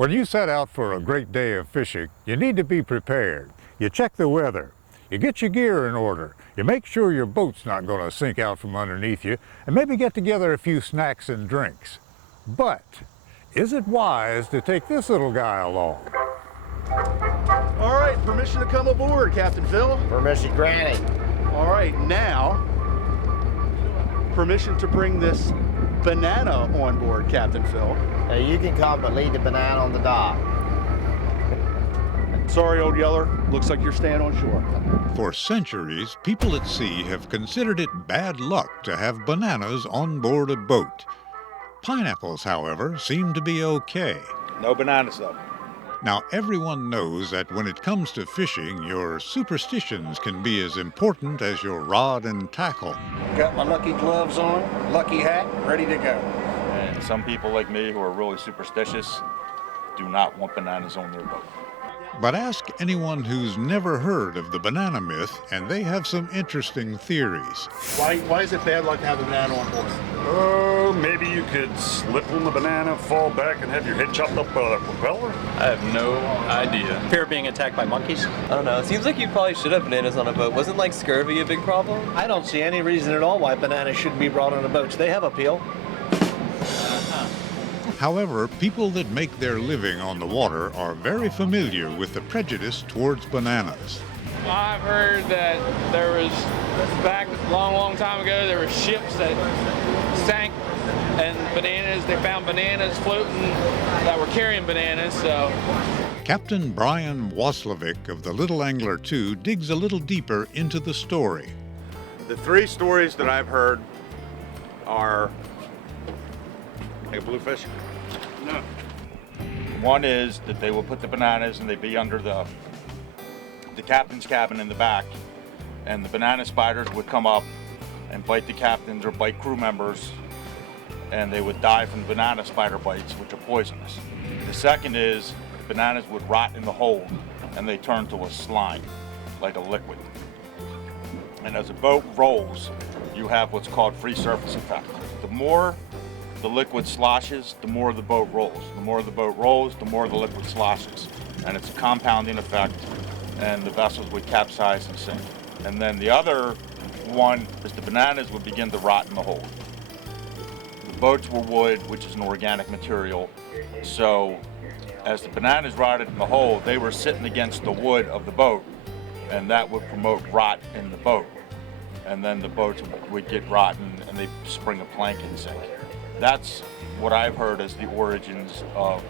When you set out for a great day of fishing, you need to be prepared. You check the weather. You get your gear in order. You make sure your boat's not going to sink out from underneath you, and maybe get together a few snacks and drinks. But is it wise to take this little guy along? All right, permission to come aboard, Captain Phil. Permission granted. All right, now, permission to bring this banana on board, Captain Phil. You can come but leave the banana on the dock. Sorry, Old Yeller. Looks like you're staying on shore. For centuries, people at sea have considered it bad luck to have bananas on board a boat. Pineapples, however, seem to be okay. No bananas, though. Now, everyone knows that when it comes to fishing, your superstitions can be as important as your rod and tackle. Got my lucky gloves on, lucky hat, ready to go. And some people like me who are really superstitious do not want bananas on their boat. But ask anyone who's never heard of the banana myth, and they have some interesting theories. Why is it bad luck to have a banana on board? Maybe you could slip on the banana, fall back, and have your head chopped up by the propeller? I have no idea. Fear of being attacked by monkeys? I don't know. It seems like you probably should have bananas on a boat. Wasn't like scurvy a big problem? I don't see any reason at all why bananas shouldn't be brought on the boats. They have appeal. However, people that make their living on the water are very familiar with the prejudice towards bananas. I've heard that there was, back a long time ago, there were ships that sank and bananas, they found bananas floating that were carrying bananas, so. Captain Brian Waslovic of the Little Angler 2 digs a little deeper into the story. The three stories that I've heard are like a bluefish. No. One is that they will put the bananas and they'd be under the captain's cabin in the back, and the banana spiders would come up and bite the captains or bite crew members, and they would die from banana spider bites, which are poisonous. The second is bananas would rot in the hold and they turn to a slime, like a liquid. And as a boat rolls, you have what's called free surface effect. The more the liquid sloshes, the more the boat rolls. The more the boat rolls, the more the liquid sloshes. And it's a compounding effect, and the vessels would capsize and sink. And then the other one is the bananas would begin to rot in the hold. The boats were wood, which is an organic material, so as the bananas rotted in the hold, they were sitting against the wood of the boat, and that would promote rot in the boat. And then the boats would get rotten and they spring a plank and sink. That's what I've heard as the origins of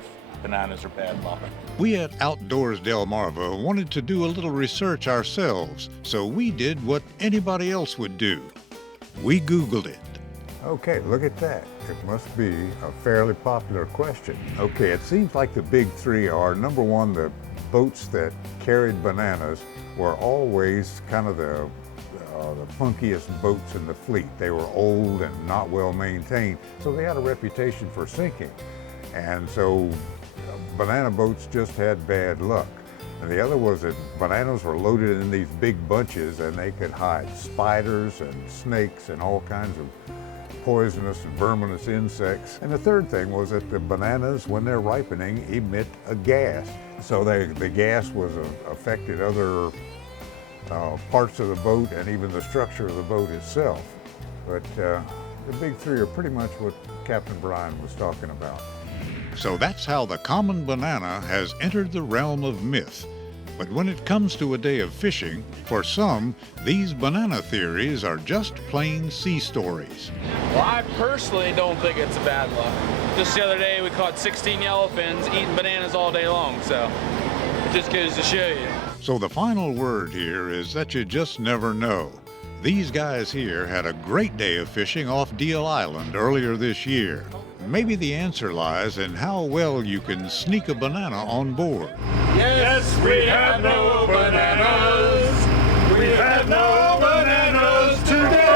bananas are bad luck. We at Outdoors Delmarva wanted to do a little research ourselves, so we did what anybody else would do. We Googled it. Okay, look at that. It must be a fairly popular question. Okay, it seems like the big three are, number one, the boats that carried bananas were always kind of the funkiest boats in the fleet. They were old and not well maintained, so they had a reputation for sinking. And so banana boats just had bad luck. And the other was that bananas were loaded in these big bunches and they could hide spiders and snakes and all kinds of poisonous and verminous insects. And the third thing was that the bananas, when they're ripening, emit a gas. So the gas was affected other parts of the boat and even the structure of the boat itself. But the big three are pretty much what Captain Brian was talking about. So that's how the common banana has entered the realm of myth. But when it comes to a day of fishing, for some, these banana theories are just plain sea stories. Well, I personally don't think it's a bad luck. Just the other day we caught 16 yellowfins eating bananas all day long, so it just goes to show you. So the final word here is that you just never know. These guys here had a great day of fishing off Deal Island earlier this year. Maybe the answer lies in how well you can sneak a banana on board. Yes, we have no bananas. We have no bananas today.